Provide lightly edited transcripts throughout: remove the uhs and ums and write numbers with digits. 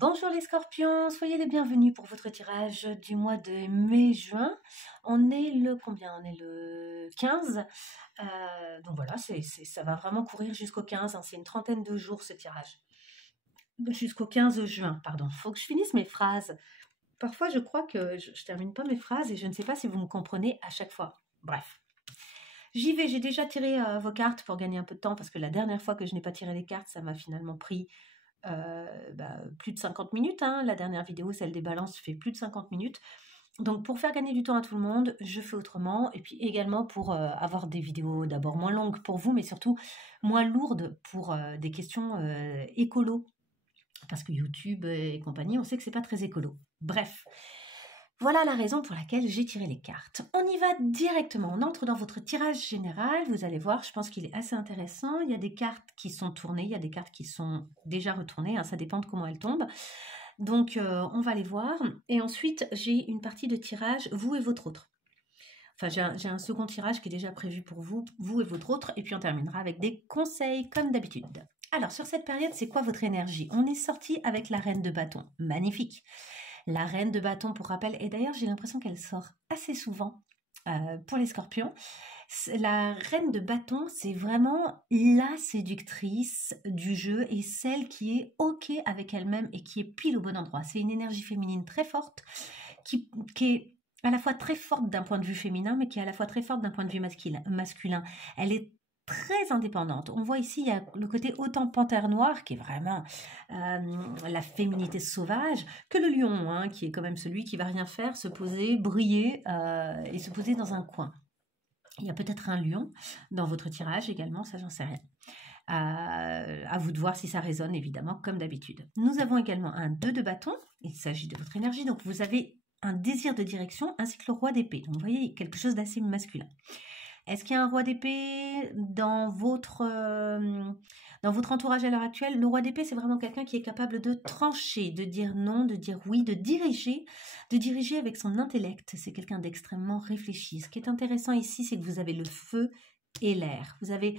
Bonjour les scorpions, soyez les bienvenus pour votre tirage du mois de mai-juin. On est le combien? On est le 15. Donc voilà, ça va vraiment courir jusqu'au 15, hein. C'est une trentaine de jours ce tirage. Jusqu'au 15 juin, pardon. Faut que je finisse mes phrases. Parfois je crois que je termine pas mes phrases et je ne sais pas si vous me comprenez à chaque fois. Bref. J'y vais, j'ai déjà tiré vos cartes pour gagner un peu de temps parce que la dernière fois que je n'ai pas tiré les cartes, ça m'a finalement pris plus de 50 minutes. Hein. La dernière vidéo, celle des balances, fait plus de 50 minutes. Donc pour faire gagner du temps à tout le monde, je fais autrement. Et puis également pour avoir des vidéos d'abord moins longues pour vous, mais surtout moins lourdes pour des questions écolo. Parce que YouTube et compagnie, on sait que c'est pas très écolo. Bref. Voilà la raison pour laquelle j'ai tiré les cartes. On y va directement, on entre dans votre tirage général, vous allez voir, je pense qu'il est assez intéressant. Il y a des cartes qui sont tournées, il y a des cartes qui sont déjà retournées, hein, ça dépend de comment elles tombent. Donc on va les voir. Et ensuite, j'ai une partie de tirage, vous et votre autre. Enfin, j'ai un second tirage qui est déjà prévu pour vous, vous et votre autre. Et puis on terminera avec des conseils comme d'habitude. Alors sur cette période, c'est quoi votre énergie? On est sorti avec la reine de bâton, magnifique. La reine de bâton, pour rappel, et d'ailleurs j'ai l'impression qu'elle sort assez souvent pour les scorpions. La reine de bâton, c'est vraiment la séductrice du jeu et celle qui est OK avec elle-même et qui est pile au bon endroit. C'est une énergie féminine très forte qui est à la fois très forte d'un point de vue féminin, mais qui est à la fois très forte d'un point de vue masculin. Elle est très indépendante. On voit ici, il y a le côté autant panthère noire, qui est vraiment la féminité sauvage, que le lion, hein, qui est quand même celui qui va rien faire, se poser, briller et se poser dans un coin. Il y a peut-être un lion dans votre tirage également, ça j'en sais rien. À vous de voir si ça résonne, évidemment, comme d'habitude. Nous avons également un 2 de bâton, il s'agit de votre énergie, donc vous avez un désir de direction, ainsi que le roi d'épée. Donc vous voyez, quelque chose d'assez masculin. Est-ce qu'il y a un roi d'épée dans votre entourage à l'heure actuelle? Le roi d'épée, c'est vraiment quelqu'un qui est capable de trancher, de dire non, de dire oui, de diriger avec son intellect. C'est quelqu'un d'extrêmement réfléchi. Ce qui est intéressant ici, c'est que vous avez le feu et l'air. Vous avez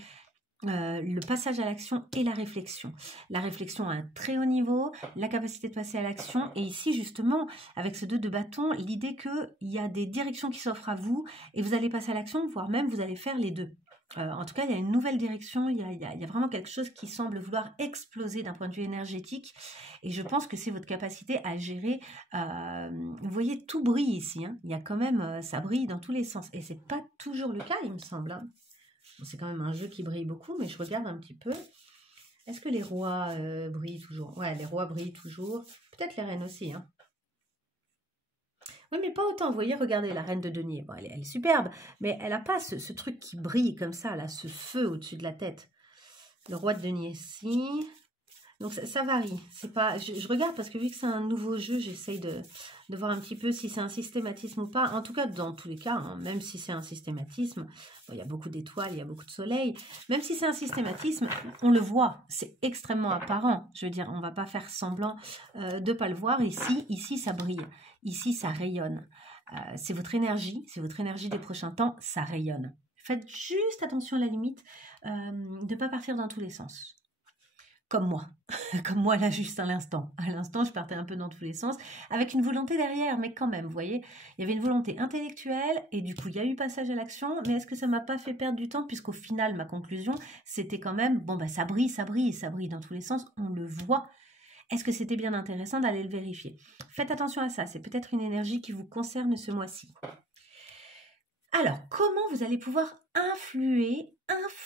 le passage à l'action et la réflexion. La réflexion à un très haut niveau, la capacité de passer à l'action. Et ici, justement, avec ce 2 de bâton, l'idée qu'il y a des directions qui s'offrent à vous et vous allez passer à l'action, voire même vous allez faire les deux. En tout cas, il y a une nouvelle direction, il y a vraiment quelque chose qui semble vouloir exploser d'un point de vue énergétique. Et je pense que c'est votre capacité à gérer. Vous voyez, tout brille ici. Hein. Il y a quand même, ça brille dans tous les sens. Et c'est pas toujours le cas, il me semble. Hein. C'est quand même un jeu qui brille beaucoup, mais je regarde un petit peu. Est-ce que les rois brillent toujours? Ouais, les rois brillent toujours. Peut-être les reines aussi. Hein. Oui, mais pas autant. Vous voyez, regardez, la reine de denier. Bon, elle est superbe, mais elle n'a pas ce truc qui brille comme ça, là, ce feu au-dessus de la tête. Le roi de denier, si. Donc ça varie. C'est pas. Je regarde parce que vu que c'est un nouveau jeu, j'essaye de voir un petit peu si c'est un systématisme ou pas. En tout cas, dans tous les cas, hein, même si c'est un systématisme, bon, il y a beaucoup d'étoiles, il y a beaucoup de soleil. Même si c'est un systématisme, on le voit. C'est extrêmement apparent. Je veux dire, on va pas faire semblant de pas le voir. Ici, ça brille. Ici, ça rayonne. C'est votre énergie des prochains temps, ça rayonne. Faites juste attention à la limite de ne pas partir dans tous les sens. Comme moi là juste à l'instant. À l'instant, je partais un peu dans tous les sens, avec une volonté derrière, mais quand même, vous voyez, il y avait une volonté intellectuelle, et du coup, il y a eu passage à l'action, mais est-ce que ça m'a pas fait perdre du temps, puisqu'au final, ma conclusion, c'était quand même, bon, bah ça brille dans tous les sens, on le voit. Est-ce que c'était bien intéressant d'aller le vérifier? Faites attention à ça, c'est peut-être une énergie qui vous concerne ce mois-ci. Alors, comment vous allez pouvoir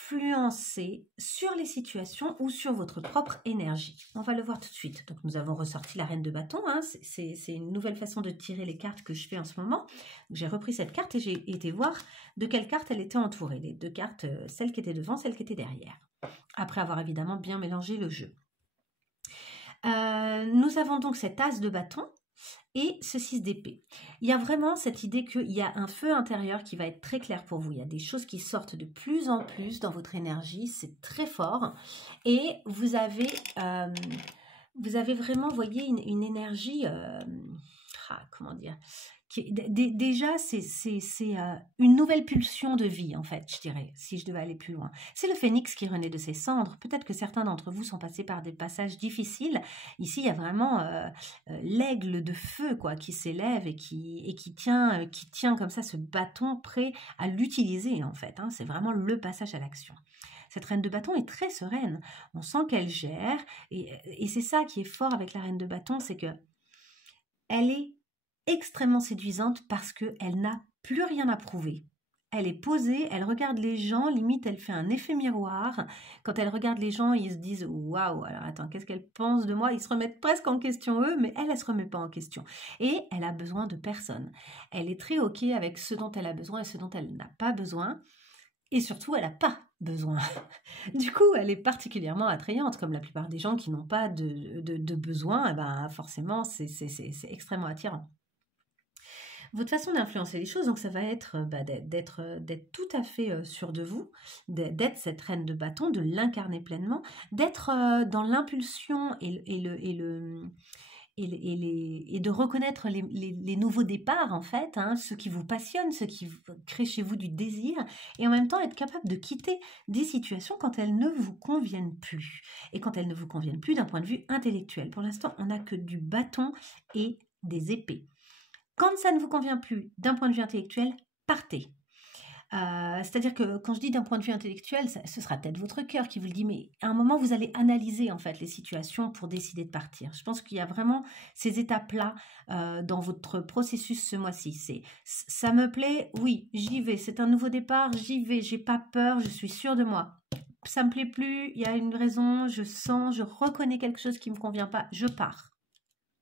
influencer sur les situations ou sur votre propre énergie? On va le voir tout de suite. Donc, nous avons ressorti la reine de bâton. Hein. C'est une nouvelle façon de tirer les cartes que je fais en ce moment. J'ai repris cette carte et j'ai été voir de quelle carte elle était entourée. Les deux cartes, celle qui était devant, celle qui était derrière. Après avoir évidemment bien mélangé le jeu. Nous avons donc cet as de bâton et ce 6 d'épée. Il y a vraiment cette idée qu'il y a un feu intérieur qui va être très clair pour vous. Il y a des choses qui sortent de plus en plus dans votre énergie, c'est très fort. Et vous avez vraiment, vous voyez, une énergie... comment dire, déjà, c'est une nouvelle pulsion de vie, en fait, je dirais, si je devais aller plus loin. C'est le phénix qui renaît de ses cendres. Peut-être que certains d'entre vous sont passés par des passages difficiles. Ici, il y a vraiment l'aigle de feu, quoi, qui s'élève et qui tient comme ça ce bâton prêt à l'utiliser, en fait. Hein. C'est vraiment le passage à l'action. Cette reine de bâton est très sereine. On sent qu'elle gère. Et c'est ça qui est fort avec la reine de bâton, c'est que elle est extrêmement séduisante parce qu'elle n'a plus rien à prouver. Elle est posée, elle regarde les gens, limite elle fait un effet miroir. Quand elle regarde les gens, ils se disent « Waouh, alors attends, qu'est-ce qu'elle pense de moi ?» Ils se remettent presque en question eux, mais elle se remet pas en question. Et elle a besoin de personne. Elle est très OK avec ce dont elle a besoin et ce dont elle n'a pas besoin. Et surtout, elle n'a pas besoin. Du coup, elle est particulièrement attrayante, comme la plupart des gens qui n'ont pas de besoin, et ben forcément, c'est extrêmement attirant. Votre façon d'influencer les choses, donc ça va être d'être tout à fait sûr de vous, d'être cette reine de bâton, de l'incarner pleinement, d'être dans l'impulsion et de reconnaître les nouveaux départs, en fait, hein, ce qui vous passionne, ce qui crée chez vous du désir, et en même temps être capable de quitter des situations quand elles ne vous conviennent plus. Et quand elles ne vous conviennent plus d'un point de vue intellectuel. Pour l'instant, on n'a que du bâton et des épées. Quand ça ne vous convient plus d'un point de vue intellectuel, partez. C'est-à-dire que quand je dis d'un point de vue intellectuel, ce sera peut-être votre cœur qui vous le dit, mais à un moment, vous allez analyser en fait les situations pour décider de partir. Je pense qu'il y a vraiment ces étapes-là dans votre processus ce mois-ci. Ça me plaît, oui, j'y vais. C'est un nouveau départ, j'y vais. J'ai pas peur, je suis sûre de moi. Ça me plaît plus, il y a une raison, je sens, je reconnais quelque chose qui me convient pas, je pars.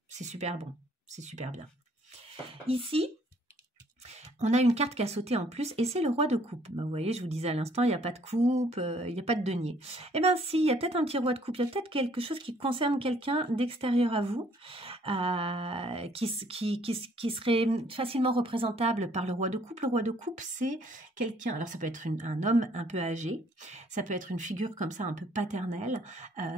C'est super bon, c'est super bien. Ici, on a une carte qui a sauté en plus et c'est le roi de coupe. Vous voyez, je vous disais à l'instant, il n'y a pas de coupe, il n'y a pas de denier. Eh bien si, il y a peut-être un petit roi de coupe, il y a peut-être quelque chose qui concerne quelqu'un d'extérieur à vous, qui serait facilement représentable par le roi de coupe. Le roi de coupe, c'est quelqu'un, alors ça peut être un homme un peu âgé, ça peut être une figure comme ça un peu paternelle,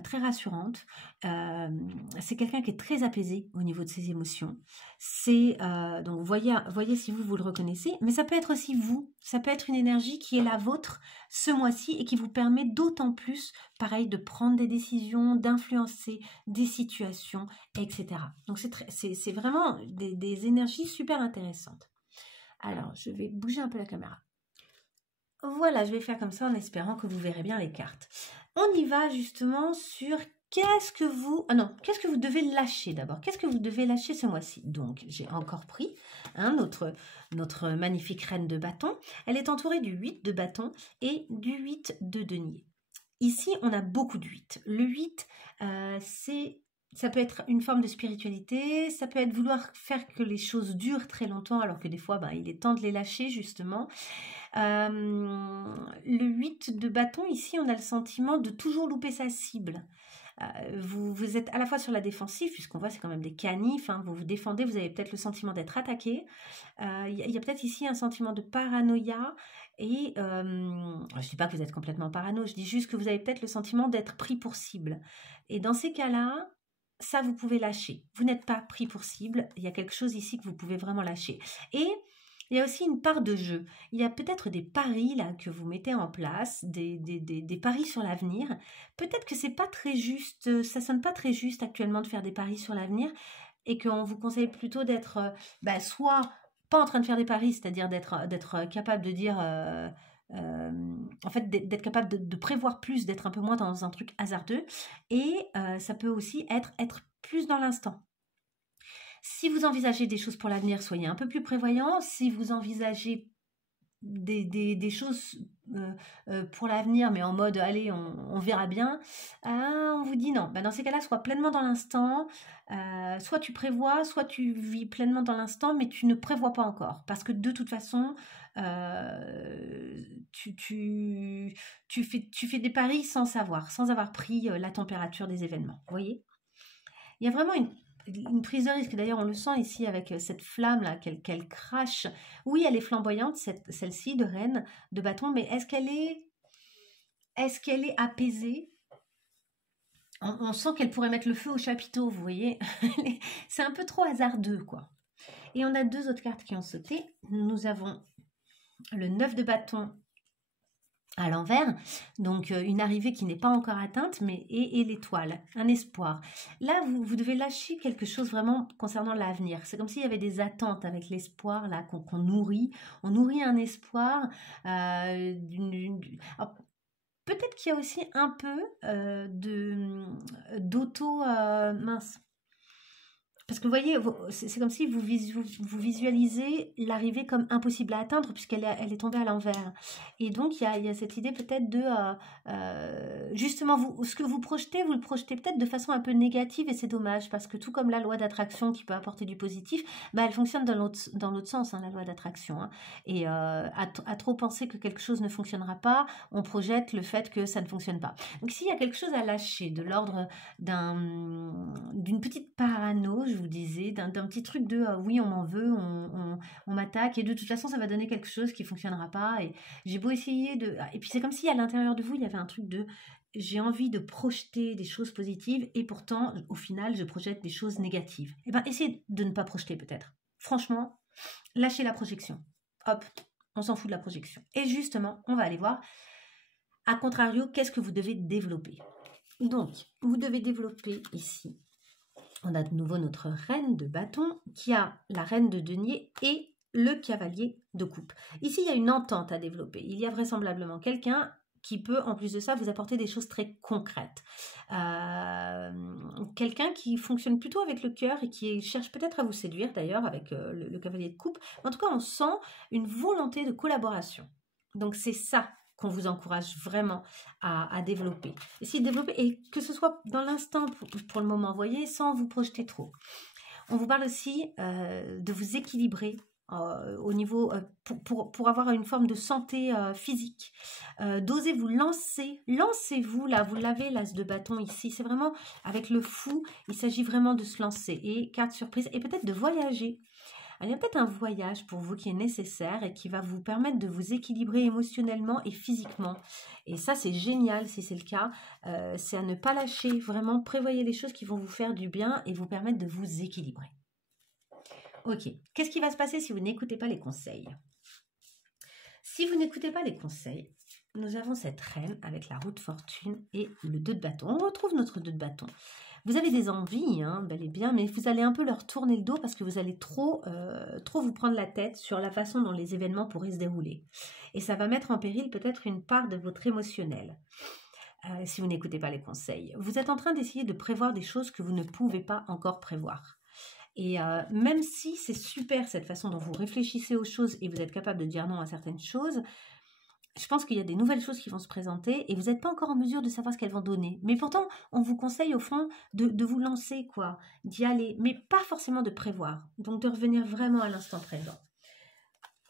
très rassurante. C'est quelqu'un qui est très apaisé au niveau de ses émotions. C'est donc voyez si vous le reconnaissez, mais ça peut être aussi vous, ça peut être une énergie qui est la vôtre ce mois-ci et qui vous permet d'autant plus, pareil, de prendre des décisions, d'influencer des situations, etc. Donc c'est vraiment des énergies super intéressantes. Alors, je vais bouger un peu la caméra. Voilà, je vais faire comme ça en espérant que vous verrez bien les cartes. On y va justement sur qu'est-ce que vous devez lâcher d'abord. Qu'est-ce que vous devez lâcher ce mois-ci? Donc, j'ai encore pris notre magnifique reine de bâton. Elle est entourée du 8 de bâton et du 8 de denier. Ici, on a beaucoup de 8. Le 8, ça peut être une forme de spiritualité, ça peut être vouloir faire que les choses durent très longtemps, alors que des fois, il est temps de les lâcher, justement. Le 8 de bâton, ici, on a le sentiment de toujours louper sa cible. Vous êtes à la fois sur la défensive, puisqu'on voit c'est quand même des canifs, hein, vous vous défendez, vous avez peut-être le sentiment d'être attaqué. Il y a peut-être ici un sentiment de paranoïa, et je ne dis pas que vous êtes complètement parano, je dis juste que vous avez peut-être le sentiment d'être pris pour cible. Et dans ces cas-là, ça vous pouvez lâcher. Vous n'êtes pas pris pour cible, il y a quelque chose ici que vous pouvez vraiment lâcher. Et il y a aussi une part de jeu. Il y a peut-être des paris là que vous mettez en place, des paris sur l'avenir. Peut-être que c'est pas très juste, ça sonne pas très juste actuellement de faire des paris sur l'avenir et qu'on vous conseille plutôt d'être soit pas en train de faire des paris, c'est-à-dire d'être capable de dire en fait d'être capable de prévoir plus, d'être un peu moins dans un truc hasardeux, et ça peut aussi être plus dans l'instant. Si vous envisagez des choses pour l'avenir, soyez un peu plus prévoyant. Si vous envisagez des choses pour l'avenir, mais en mode allez, on verra bien, on vous dit non. Dans ces cas-là, sois pleinement dans l'instant. Soit tu prévois, soit tu vis pleinement dans l'instant, mais tu ne prévois pas encore. Parce que de toute façon, tu fais des paris sans avoir pris la température des événements. Vous voyez ? Il y a vraiment une prise de risque. D'ailleurs, on le sent ici avec cette flamme-là qu'elle crache. Oui, elle est flamboyante, celle-ci de reine de bâton, mais est-ce qu'elle est apaisée? On sent qu'elle pourrait mettre le feu au chapiteau, vous voyez. C'est un peu trop hasardeux, quoi. Et on a 2 autres cartes qui ont sauté. Nous avons le 9 de bâton à l'envers, donc une arrivée qui n'est pas encore atteinte, mais et l'étoile, un espoir. Là, vous devez lâcher quelque chose vraiment concernant l'avenir. C'est comme s'il y avait des attentes avec l'espoir là qu'on nourrit. On nourrit un espoir. Alors, peut-être qu'il y a aussi un peu d'auto mince. Parce que vous voyez, c'est comme si vous visualisez l'arrivée comme impossible à atteindre puisqu'elle elle est tombée à l'envers. Et donc, il y a cette idée peut-être de... justement, ce que vous le projetez peut-être de façon un peu négative et c'est dommage parce que tout comme la loi d'attraction qui peut apporter du positif, bah, elle fonctionne dans l'autre sens, hein, la loi d'attraction. Hein. Et à trop penser que quelque chose ne fonctionnera pas, on projette le fait que ça ne fonctionne pas. Donc, s'il y a quelque chose à lâcher de l'ordre d'une petite parano, je vous disais, d'un petit truc de oui, on m'en veut, on m'attaque, et de toute façon, ça va donner quelque chose qui ne fonctionnera pas. Et j'ai beau essayer de. Et puis, c'est comme si à l'intérieur de vous, il y avait un truc de j'ai envie de projeter des choses positives, et pourtant, au final, je projette des choses négatives. Eh bien, essayez de ne pas projeter, peut-être. Franchement, lâchez la projection. Hop, on s'en fout de la projection. Et justement, on va aller voir, à contrario, qu'est-ce que vous devez développer. Donc, vous devez développer ici. On a de nouveau notre reine de bâton qui a la reine de denier et le cavalier de coupe. Ici, il y a une entente à développer. Il y a vraisemblablement quelqu'un qui peut, en plus de ça, vous apporter des choses très concrètes. Quelqu'un qui fonctionne plutôt avec le cœur et qui cherche peut-être à vous séduire, d'ailleurs, avec le cavalier de coupe. En tout cas, on sent une volonté de collaboration. Donc, c'est ça qu'on vous encourage vraiment à développer. Essayez de développer, et que ce soit dans l'instant pour le moment, voyez, sans vous projeter trop. On vous parle aussi de vous équilibrer au niveau, pour avoir une forme de santé physique. D'oser vous lancer, lancez-vous là, vous l'avez l'as de bâton ici, c'est vraiment avec le fou, il s'agit vraiment de se lancer, et carte surprise, et peut-être de voyager. Il y a peut-être un voyage pour vous qui est nécessaire et qui va vous permettre de vous équilibrer émotionnellement et physiquement. Et ça, c'est génial si c'est le cas. C'est à ne pas lâcher. Vraiment, prévoyez les choses qui vont vous faire du bien et vous permettre de vous équilibrer. Ok, qu'est-ce qui va se passer si vous n'écoutez pas les conseils? Si vous n'écoutez pas les conseils, nous avons cette reine avec la roue de fortune et le 2 de bâton. On retrouve notre 2 de bâton. Vous avez des envies, hein, bel et bien, mais vous allez un peu leur tourner le dos parce que vous allez trop vous prendre la tête sur la façon dont les événements pourraient se dérouler. Et ça va mettre en péril peut-être une part de votre émotionnel. Si vous n'écoutez pas les conseils. Vous êtes en train d'essayer de prévoir des choses que vous ne pouvez pas encore prévoir. Et même si c'est super cette façon dont vous réfléchissez aux choses et vous êtes capable de dire non à certaines choses, je pense qu'il y a des nouvelles choses qui vont se présenter et vous n'êtes pas encore en mesure de savoir ce qu'elles vont donner. Mais pourtant, on vous conseille au fond de vous lancer, quoi, d'y aller, mais pas forcément de prévoir. Donc de revenir vraiment à l'instant présent.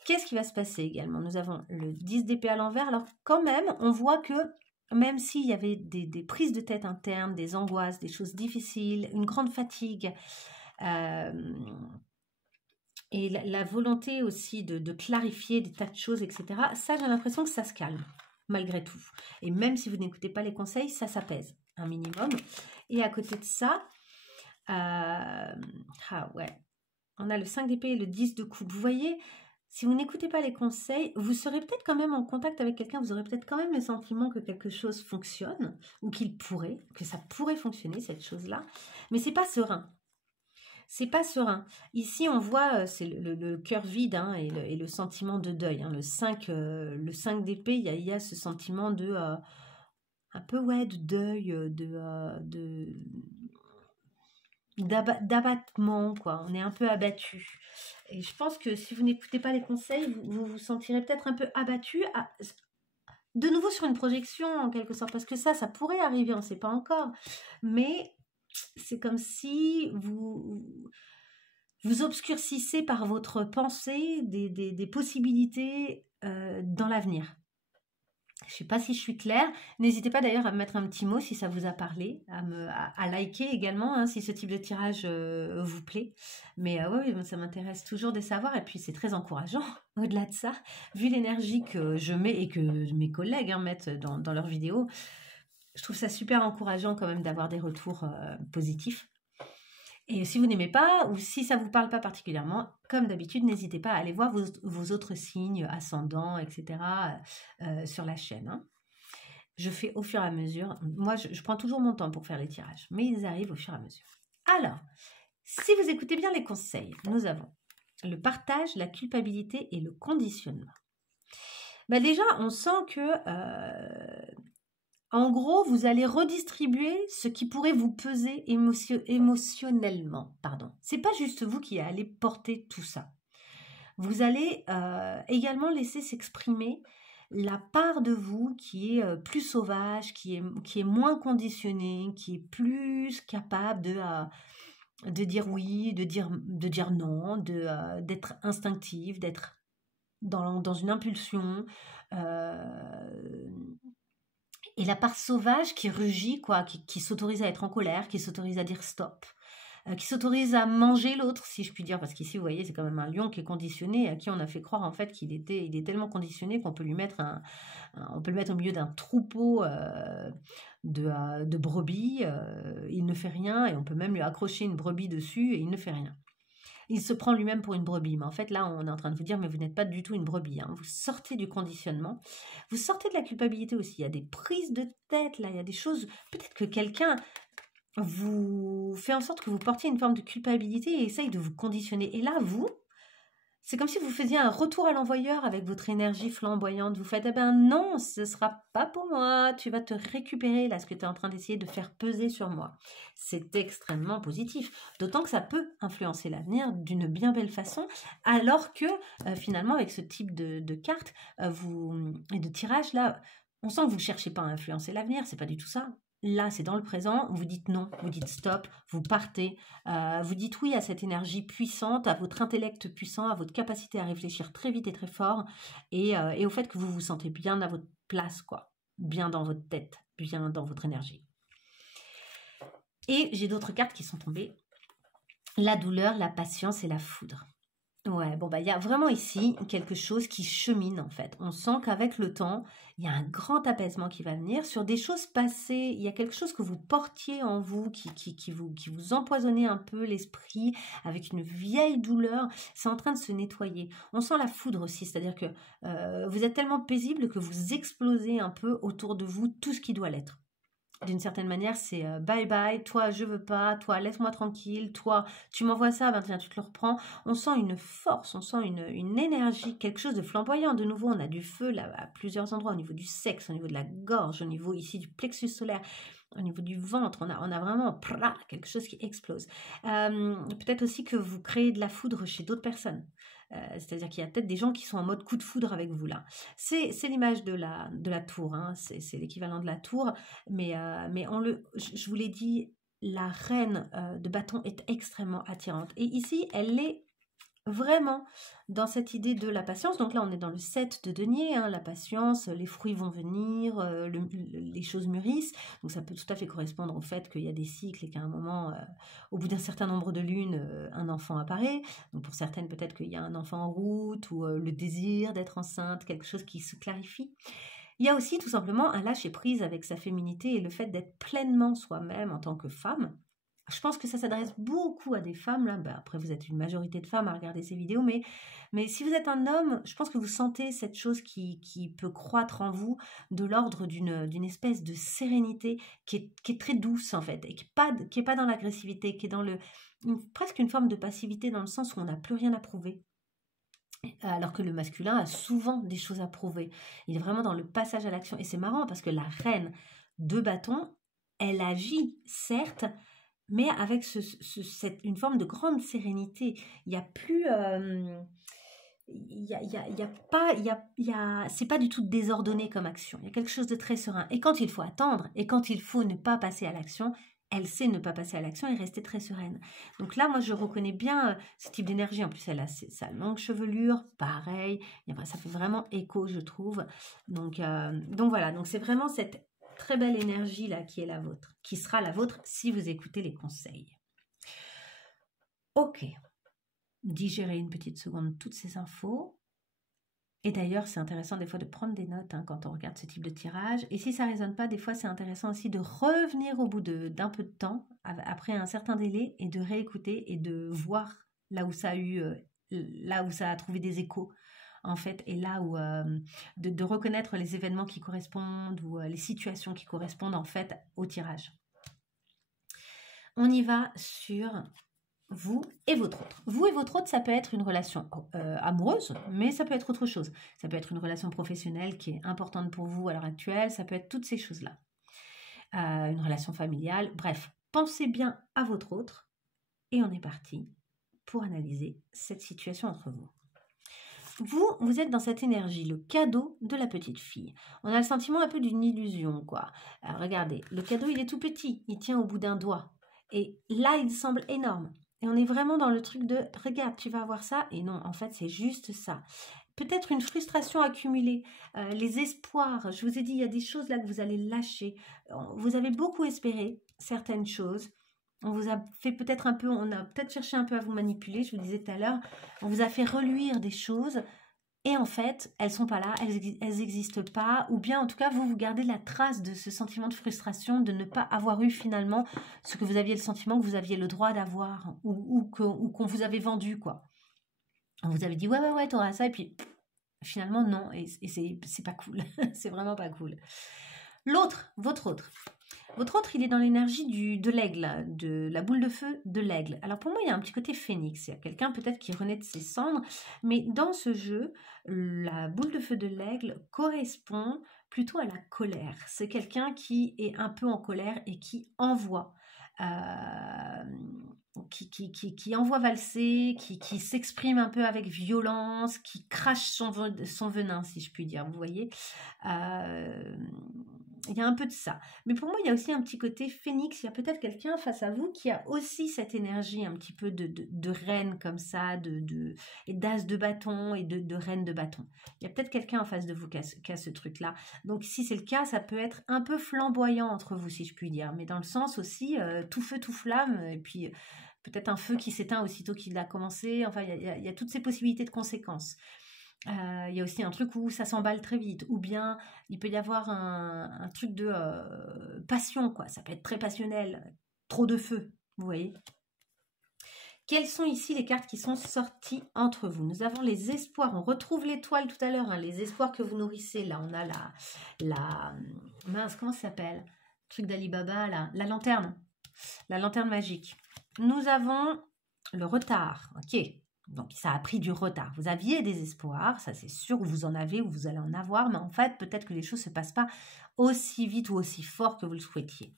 Qu'est-ce qui va se passer également? Nous avons le 10 d'épée à l'envers. Alors quand même, on voit que même s'il y avait des prises de tête internes, des angoisses, des choses difficiles, une grande fatigue, et la volonté aussi de clarifier des tas de choses, etc. Ça, j'ai l'impression que ça se calme, malgré tout. Et même si vous n'écoutez pas les conseils, ça s'apaise, un minimum. Et à côté de ça, on a le 5 d'épée et le 10 de coupe. Vous voyez, si vous n'écoutez pas les conseils, vous serez peut-être quand même en contact avec quelqu'un, vous aurez peut-être quand même le sentiment que quelque chose fonctionne, ou que ça pourrait fonctionner, cette chose-là, mais c'est pas serein. C'est pas serein. Ici, on voit, c'est le cœur vide, hein, et le sentiment de deuil. Hein. Le 5 d'épée, il y a ce sentiment de un peu de deuil, d'abattement, quoi. On est un peu abattu. Et je pense que si vous n'écoutez pas les conseils, vous vous sentirez peut-être un peu abattu. De nouveau sur une projection, en quelque sorte, parce que ça pourrait arriver, on ne sait pas encore. Mais c'est comme si vous obscurcissez par votre pensée des possibilités dans l'avenir. Je ne sais pas si je suis claire. N'hésitez pas d'ailleurs à me mettre un petit mot si ça vous a parlé, à liker également, hein, si ce type de tirage vous plaît. Mais oui, ça m'intéresse toujours de savoir, et puis c'est très encourageant. Au-delà de ça, vu l'énergie que je mets et que mes collègues mettent dans leurs vidéos, je trouve ça super encourageant quand même d'avoir des retours positifs. Et si vous n'aimez pas, ou si ça ne vous parle pas particulièrement, comme d'habitude, n'hésitez pas à aller voir vos autres signes, ascendants, etc. Sur la chaîne. Hein. Je fais au fur et à mesure. Moi, je prends toujours mon temps pour faire les tirages, mais ils arrivent au fur et à mesure. Alors, si vous écoutez bien les conseils, nous avons le partage, la culpabilité et le conditionnement. Ben déjà, on sent que, en gros, vous allez redistribuer ce qui pourrait vous peser émotionnellement. C'est pas juste vous qui allez porter tout ça. Vous allez également laisser s'exprimer la part de vous qui est plus sauvage, qui est moins conditionnée, qui est plus capable de dire oui, de dire non, d'être instinctive, d'être dans une impulsion. Et la part sauvage qui rugit, quoi, qui s'autorise à être en colère, qui s'autorise à dire stop, qui s'autorise à manger l'autre, si je puis dire, parce qu'ici, vous voyez, c'est quand même un lion qui est conditionné, à qui on a fait croire en fait il est tellement conditionné qu'on peut lui mettre on peut le mettre au milieu d'un troupeau de brebis, il ne fait rien, et on peut même lui accrocher une brebis dessus et il ne fait rien. Il se prend lui-même pour une brebis, mais en fait là on est en train de vous dire mais vous n'êtes pas du tout une brebis, hein. Vous sortez du conditionnement, vous sortez de la culpabilité aussi, il y a des prises de tête là, il y a des choses, peut-être que quelqu'un vous fait en sorte que vous portiez une forme de culpabilité et essaye de vous conditionner, et là c'est comme si vous faisiez un retour à l'envoyeur avec votre énergie flamboyante. Vous faites, eh ben non, ce ne sera pas pour moi. Tu vas te récupérer là, ce que tu es en train d'essayer de faire peser sur moi. C'est extrêmement positif. D'autant que ça peut influencer l'avenir d'une bien belle façon. Alors que finalement, avec ce type de carte et de tirage, là, on sent que vous ne cherchez pas à influencer l'avenir. C'est pas du tout ça. Là, c'est dans le présent, vous dites non, vous dites stop, vous partez, vous dites oui à cette énergie puissante, à votre intellect puissant, à votre capacité à réfléchir très vite et très fort, et au fait que vous vous sentez bien à votre place, quoi, bien dans votre tête, bien dans votre énergie. Et j'ai d'autres cartes qui sont tombées. La douleur, la patience et la foudre. Ouais, bon, il y a vraiment ici quelque chose qui chemine en fait. On sent qu'avec le temps, il y a un grand apaisement qui va venir sur des choses passées. Il y a quelque chose que vous portiez en vous, qui vous empoisonnait un peu l'esprit avec une vieille douleur. C'est en train de se nettoyer. On sent la foudre aussi, c'est-à-dire que vous êtes tellement paisible que vous explosez un peu autour de vous tout ce qui doit l'être. D'une certaine manière, c'est bye bye, toi je veux pas, toi laisse-moi tranquille, toi tu m'envoies ça, ben tiens tu te le reprends. On sent une force, on sent une énergie, quelque chose de flamboyant. De nouveau, on a du feu là à plusieurs endroits, au niveau du sexe, au niveau de la gorge, au niveau ici du plexus solaire, au niveau du ventre, on a vraiment quelque chose qui explose. Peut-être aussi que vous créez de la foudre chez d'autres personnes. C'est-à-dire qu'il y a peut-être des gens qui sont en mode coup de foudre avec vous là. C'est l'image de la tour, hein. C'est l'équivalent de la tour, mais je vous l'ai dit, la reine de bâton est extrêmement attirante. Et ici, elle est vraiment dans cette idée de la patience. Donc là, on est dans le 7 de denier, hein, la patience, les fruits vont venir, les choses mûrissent. Donc ça peut tout à fait correspondre au fait qu'il y a des cycles et qu'à un moment, au bout d'un certain nombre de lunes, un enfant apparaît. Donc pour certaines, peut-être qu'il y a un enfant en route ou le désir d'être enceinte, quelque chose qui se clarifie. Il y a aussi tout simplement un lâcher-prise avec sa féminité et le fait d'être pleinement soi-même en tant que femme. Je pense que ça s'adresse beaucoup à des femmes, là. Après, vous êtes une majorité de femmes à regarder ces vidéos, mais si vous êtes un homme, je pense que vous sentez cette chose qui peut croître en vous, de l'ordre d'une espèce de sérénité qui est très douce, en fait, et qui est pas dans l'agressivité, qui est dans presque une forme de passivité, dans le sens où on n'a plus rien à prouver. Alors que le masculin a souvent des choses à prouver. Il est vraiment dans le passage à l'action. Et c'est marrant parce que la reine de bâton, elle agit, certes, mais avec une forme de grande sérénité. Il n'y a plus... c'est pas du tout désordonné comme action. Il y a quelque chose de très serein. Et quand il faut attendre, et quand il faut ne pas passer à l'action, elle sait ne pas passer à l'action et rester très sereine. Donc là, moi, je reconnais bien ce type d'énergie. En plus, elle a sa longue chevelure, pareil. Ça fait vraiment écho, je trouve. Donc voilà. Donc c'est vraiment cette très belle énergie là qui est la vôtre, qui sera la vôtre si vous écoutez les conseils. Ok. Digérer une petite seconde toutes ces infos. Et d'ailleurs, c'est intéressant des fois de prendre des notes hein, quand on regarde ce type de tirage. Et si ça ne résonne pas, des fois, c'est intéressant aussi de revenir au bout d'un peu de temps, après un certain délai, et de réécouter et de voir là où ça a eu, là où ça a trouvé des échos, en fait, et là où de reconnaître les événements qui correspondent ou les situations qui correspondent en fait au tirage. On y va sur vous et votre autre. Vous et votre autre, ça peut être une relation amoureuse, mais ça peut être autre chose. Ça peut être une relation professionnelle qui est importante pour vous à l'heure actuelle, ça peut être toutes ces choses-là. Une relation familiale, bref, pensez bien à votre autre et on est parti pour analyser cette situation entre vous. Vous êtes dans cette énergie, le cadeau de la petite fille. On a le sentiment un peu d'une illusion, quoi. Alors, regardez, le cadeau, il est tout petit, il tient au bout d'un doigt. Et là, il semble énorme. Et on est vraiment dans le truc de « regarde, tu vas avoir ça » et non, en fait, c'est juste ça. Peut-être une frustration accumulée, les espoirs. Je vous ai dit, il y a des choses là que vous allez lâcher. Vous avez beaucoup espéré certaines choses. On vous a fait peut-être un peu, on a peut-être cherché un peu à vous manipuler, je vous disais tout à l'heure. On vous a fait reluire des choses et en fait, elles sont pas là, elles existent pas. Ou bien en tout cas, vous gardez la trace de ce sentiment de frustration de ne pas avoir eu finalement ce que vous aviez le sentiment que vous aviez le droit d'avoir ou qu'on vous avait vendu, quoi. On vous avait dit ouais, t'auras ça et puis finalement non, et c'est pas cool, c'est vraiment pas cool. L'autre, votre autre. Votre autre, il est dans l'énergie de l'aigle, de la boule de feu de l'aigle. Alors pour moi, il y a un petit côté phénix. Il y a quelqu'un peut-être qui renaît de ses cendres. Mais dans ce jeu, la boule de feu de l'aigle correspond plutôt à la colère. C'est quelqu'un qui est un peu en colère et qui envoie. Qui envoie valser, qui s'exprime un peu avec violence, qui crache son venin, si je puis dire, vous voyez. Il y a un peu de ça. Mais pour moi, il y a aussi un petit côté phénix. Il y a peut-être quelqu'un face à vous qui a aussi cette énergie un petit peu de reine comme ça, et d'as de bâton et de reine de bâton. Il y a peut-être quelqu'un en face de vous qui a ce truc-là. Donc si c'est le cas, ça peut être un peu flamboyant entre vous, si je puis dire. Mais dans le sens aussi, tout feu, tout flamme. Et puis peut-être un feu qui s'éteint aussitôt qu'il a commencé. Enfin, il y a toutes ces possibilités de conséquences. Il y a aussi un truc où ça s'emballe très vite, ou bien il peut y avoir un truc de passion, quoi. Ça peut être très passionnel, trop de feu, vous voyez. Quelles sont ici les cartes qui sont sorties entre vous? Nous avons les espoirs, on retrouve l'étoile tout à l'heure, hein, les espoirs que vous nourrissez. Là, on a mince, comment ça s'appelle? Le truc d'Alibaba, là, la lanterne magique. Nous avons le retard, ok. Donc, ça a pris du retard. Vous aviez des espoirs, ça c'est sûr, ou vous en avez, ou vous allez en avoir, mais en fait, peut-être que les choses ne se passent pas aussi vite ou aussi fort que vous le souhaitiez.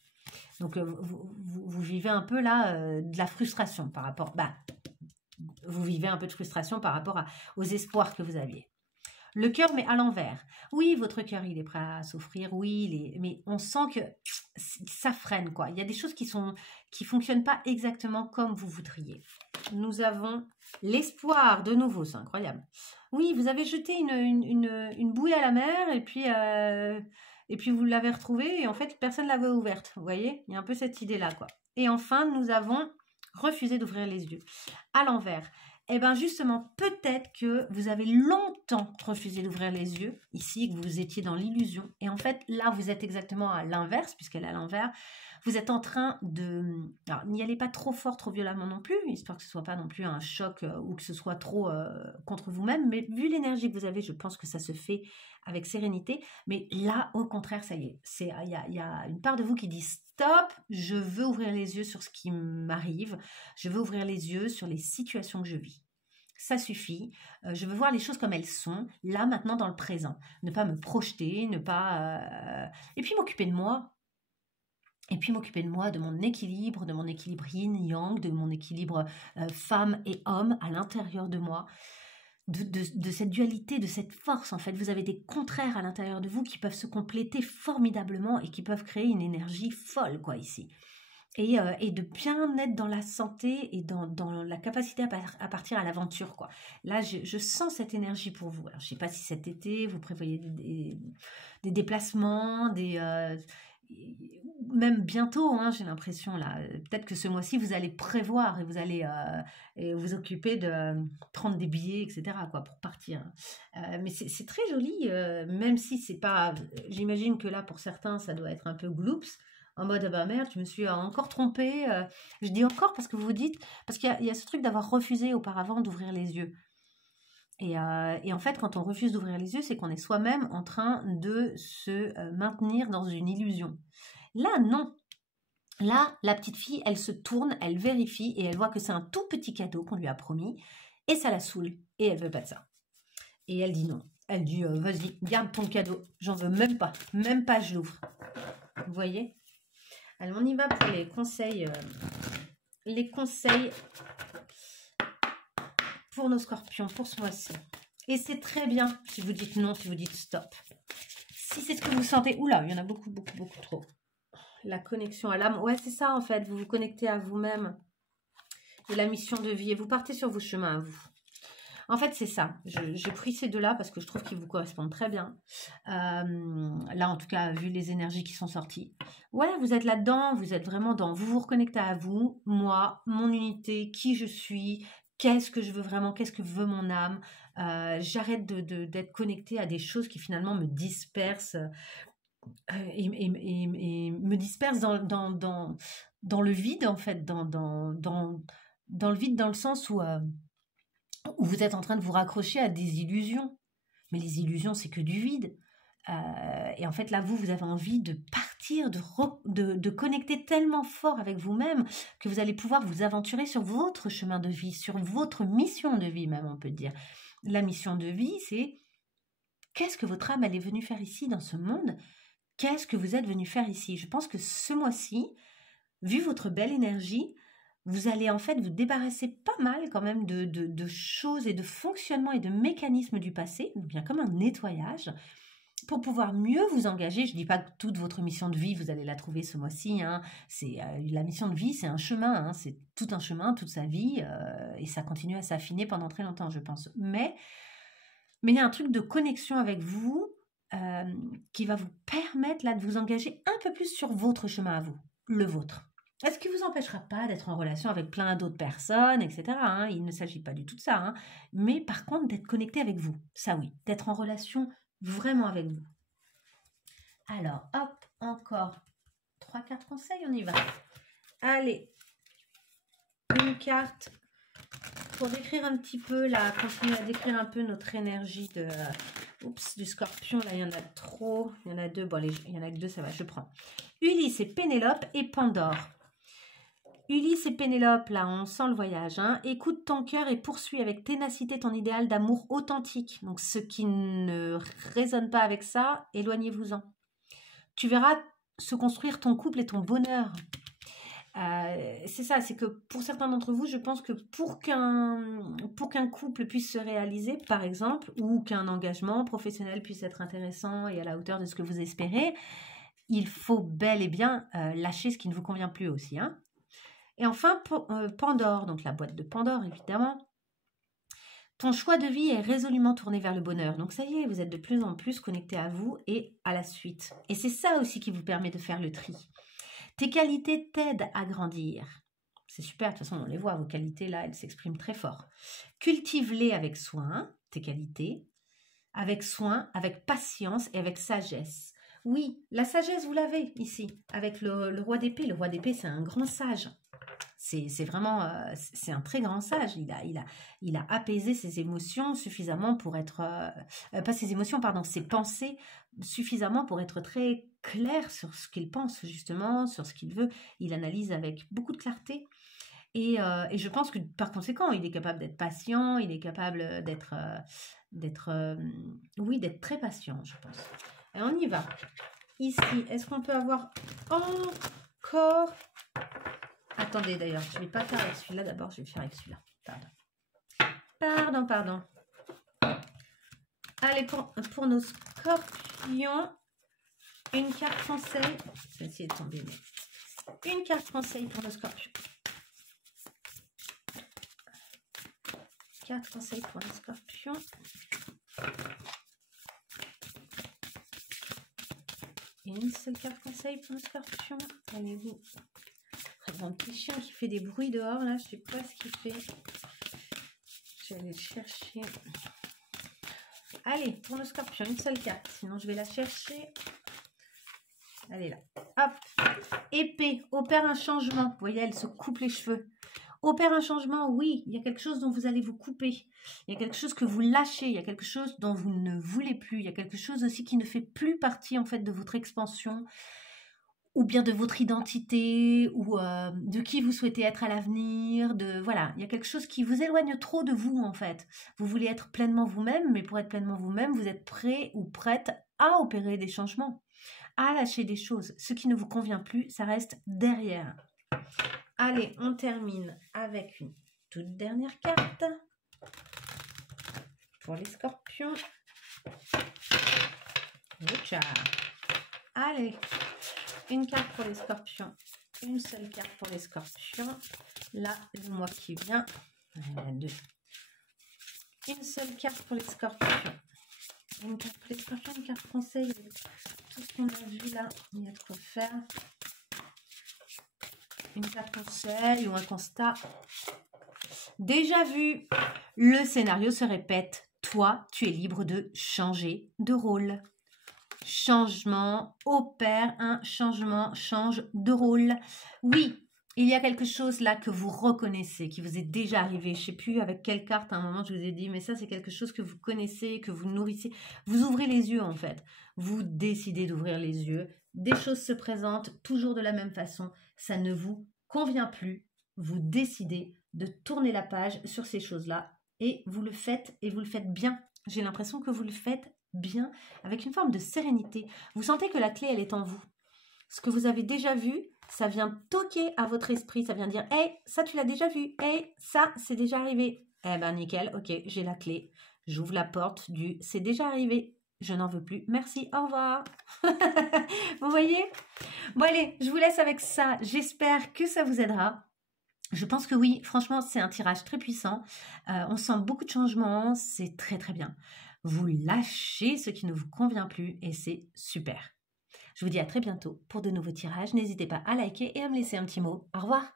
Donc, vous vivez un peu là de la frustration par rapport... vous vivez un peu de frustration par rapport aux espoirs que vous aviez. Le cœur, mais à l'envers. Oui, votre cœur, il est prêt à souffrir, oui, mais on sent que ça freine, quoi. Il y a des choses qui fonctionnent pas exactement comme vous voudriez. Nous avons l'espoir, de nouveau, c'est incroyable. Oui, vous avez jeté une bouée à la mer et puis vous l'avez retrouvée et en fait, personne ne l'avait ouverte. Vous voyez, il y a un peu cette idée-là, quoi. Et enfin, nous avons refusé d'ouvrir les yeux. À l'envers. Eh bien justement, peut-être que vous avez longtemps refusé d'ouvrir les yeux, ici, que vous étiez dans l'illusion. Et en fait, là, vous êtes exactement à l'inverse, puisqu'elle est à l'envers. Vous êtes en train de... Alors, n'y allez pas trop fort, trop violemment non plus, histoire que ce ne soit pas non plus un choc ou que ce soit trop contre vous-même. Mais vu l'énergie que vous avez, je pense que ça se fait avec sérénité. Mais là, au contraire, ça y est. Il y a une part de vous qui dit stop, je veux ouvrir les yeux sur ce qui m'arrive. Je veux ouvrir les yeux sur les situations que je vis. Ça suffit. Je veux voir les choses comme elles sont, là, maintenant, dans le présent. Ne pas me projeter, ne pas... Et puis m'occuper de moi. Et puis m'occuper de moi, de mon équilibre yin-yang, de mon équilibre femme et homme à l'intérieur de moi. De cette dualité, de cette force, en fait. Vous avez des contraires à l'intérieur de vous qui peuvent se compléter formidablement et qui peuvent créer une énergie folle, quoi, ici. Et de bien être dans la santé et dans la capacité à partir à l'aventure, quoi. Là, je sens cette énergie pour vous. Alors, je ne sais pas si cet été, vous prévoyez des déplacements, même bientôt, hein, j'ai l'impression là. Peut-être que ce mois-ci, vous allez prévoir et vous allez vous occuper de prendre des billets, etc. quoi, pour partir. Mais c'est très joli, même si c'est pas. J'imagine que là, pour certains, ça doit être un peu gloops. En mode, ah bah merde, je me suis encore trompée. Je dis encore parce que vous vous dites, parce qu'il y a ce truc d'avoir refusé auparavant d'ouvrir les yeux. Et en fait, quand on refuse d'ouvrir les yeux, c'est qu'on est soi-même en train de se maintenir dans une illusion. Là, non. Là, la petite fille, elle se tourne, elle vérifie et elle voit que c'est un tout petit cadeau qu'on lui a promis et ça la saoule et elle veut pas de ça. Et elle dit non. Elle dit vas-y, garde ton cadeau, j'en veux même pas je l'ouvre. Vous voyez? Alors on y va pour les conseils pour nos scorpions pour ce mois-ci. Et c'est très bien si vous dites non, si vous dites stop. Si c'est ce que vous sentez, oula, il y en a beaucoup trop. La connexion à l'âme, ouais c'est ça en fait, vous vous connectez à vous-même et la mission de vie et vous partez sur vos chemins à vous. En fait c'est ça, j'ai pris ces deux-là parce que je trouve qu'ils vous correspondent très bien. Là en tout cas, vu les énergies qui sont sorties. Ouais, vous êtes là-dedans, vous êtes vraiment dans, vous vous reconnectez à vous, moi, mon unité, qui je suis, qu'est-ce que je veux vraiment, qu'est-ce que veut mon âme. J'arrête d'être connectée à des choses qui finalement me dispersent. Et me disperse dans le vide, en fait, dans le vide, dans le sens où vous êtes en train de vous raccrocher à des illusions. Mais les illusions, c'est que du vide. Et en fait, là, vous avez envie de partir, de connecter tellement fort avec vous-même que vous allez pouvoir vous aventurer sur votre chemin de vie, sur votre mission de vie, même, on peut dire. La mission de vie, c'est qu'est-ce que votre âme, elle est venue faire ici, dans ce monde ? Qu'est-ce que vous êtes venu faire ici? Je pense que ce mois-ci, vu votre belle énergie, vous allez en fait vous débarrasser pas mal quand même de choses et de fonctionnements et de mécanismes du passé, bien comme un nettoyage, pour pouvoir mieux vous engager. Je ne dis pas que toute votre mission de vie, vous allez la trouver ce mois-ci. Hein. La mission de vie, c'est un chemin, hein. C'est tout un chemin, toute sa vie, et ça continue à s'affiner pendant très longtemps, je pense. Mais il y a un truc de connexion avec vous, qui va vous permettre là de vous engager un peu plus sur votre chemin à vous, le vôtre. Ce qui ne vous empêchera pas d'être en relation avec plein d'autres personnes, etc. Hein, il ne s'agit pas du tout de ça. Hein, mais par contre, d'être connecté avec vous. Ça oui, d'être en relation vraiment avec vous. Alors, hop, encore 3 cartes conseils, on y va. Allez, une carte pour décrire un petit peu, là, continuer à décrire un peu notre énergie de... Oups, du scorpion, là, il y en a trop. Il y en a deux. Bon, il y en a que deux, ça va, je prends. Ulysse et Pénélope et Pandore. Ulysse et Pénélope, là, on sent le voyage. Hein. Écoute ton cœur et poursuis avec ténacité ton idéal d'amour authentique. Donc, ce qui ne résonne pas avec ça, éloignez-vous-en. Tu verras se construire ton couple et ton bonheur. C'est ça, c'est que pour certains d'entre vous, je pense que pour qu'un couple puisse se réaliser, par exemple, ou qu'un engagement professionnel puisse être intéressant et à la hauteur de ce que vous espérez, il faut bel et bien lâcher ce qui ne vous convient plus aussi. Hein. Et enfin, Pandore, donc la boîte de Pandore, évidemment. Ton choix de vie est résolument tourné vers le bonheur. Donc ça y est, vous êtes de plus en plus connecté à vous et à la suite. Et c'est ça aussi qui vous permet de faire le tri. Tes qualités t'aident à grandir. C'est super, de toute façon, on les voit, vos qualités, là, elles s'expriment très fort. Cultive-les avec soin, tes qualités, avec soin, avec patience et avec sagesse. Oui, la sagesse, vous l'avez ici, avec le roi d'épée. Le roi d'épée, c'est un grand sage. C'est vraiment, c'est un très grand sage. Il a apaisé ses émotions suffisamment pour être, pas ses émotions, pardon, ses pensées suffisamment pour être très clair sur ce qu'il pense justement, sur ce qu'il veut. Il analyse avec beaucoup de clarté. Et je pense que par conséquent, il est capable d'être patient, il est capable d'être très patient, je pense. Et on y va. Ici, est-ce qu'on peut avoir encore... Attendez d'ailleurs, je ne vais pas faire avec celui-là d'abord, je vais faire avec celui-là. Pardon. Allez, pour nos scorpions, une carte conseil. Je vais essayer de tomber, mais... Une carte conseil pour nos scorpions. 4 conseils pour nos scorpions. Et une seule carte conseil pour le scorpion. Allez-vous. Un petit chien qui fait des bruits dehors, là, je sais pas ce qu'il fait. Je vais aller le chercher. Allez, pour le scorpion, une seule carte. Sinon, je vais la chercher. Elle est là. Hop. Épée, opère un changement. Vous voyez, elle se coupe les cheveux. Opère un changement, oui. Il y a quelque chose dont vous allez vous couper. Il y a quelque chose que vous lâchez. Il y a quelque chose dont vous ne voulez plus. Il y a quelque chose aussi qui ne fait plus partie, en fait, de votre expansion. Ou bien de votre identité, ou de qui vous souhaitez être à l'avenir, voilà, il y a quelque chose qui vous éloigne trop de vous en fait. Vous voulez être pleinement vous-même, mais pour être pleinement vous-même, vous êtes prêt ou prête à opérer des changements, à lâcher des choses. Ce qui ne vous convient plus, ça reste derrière. Allez, on termine avec une toute dernière carte pour les scorpions. Allez. Une carte pour les scorpions, une seule carte pour les scorpions. Là, le mois qui vient, deux. Une seule carte pour les scorpions. Une carte pour les scorpions, une carte conseil. Tout ce qu'on a vu là, il y a de quoi faire. Une carte conseil ou un constat. Déjà vu, le scénario se répète. Toi, tu es libre de changer de rôle. Changement, opère un changement, change de rôle. Oui, il y a quelque chose là que vous reconnaissez, qui vous est déjà arrivé. Je ne sais plus avec quelle carte à un moment je vous ai dit, mais ça c'est quelque chose que vous connaissez, que vous nourrissez. Vous ouvrez les yeux en fait. Vous décidez d'ouvrir les yeux. Des choses se présentent toujours de la même façon. Ça ne vous convient plus. Vous décidez de tourner la page sur ces choses-là et vous le faites bien. J'ai l'impression que vous le faites bien, avec une forme de sérénité. Vous sentez que la clé, elle est en vous. Ce que vous avez déjà vu, ça vient toquer à votre esprit, ça vient dire « Hey, ça tu l'as déjà vu, hey, ça c'est déjà arrivé. » Eh ben nickel, ok, j'ai la clé. J'ouvre la porte du « C'est déjà arrivé, je n'en veux plus, merci, au revoir. » Vous voyez? Bon allez, je vous laisse avec ça. J'espère que ça vous aidera. Je pense que oui, franchement, c'est un tirage très puissant. On sent beaucoup de changements, c'est très très bien. Vous lâchez ce qui ne vous convient plus et c'est super. Je vous dis à très bientôt pour de nouveaux tirages. N'hésitez pas à liker et à me laisser un petit mot. Au revoir.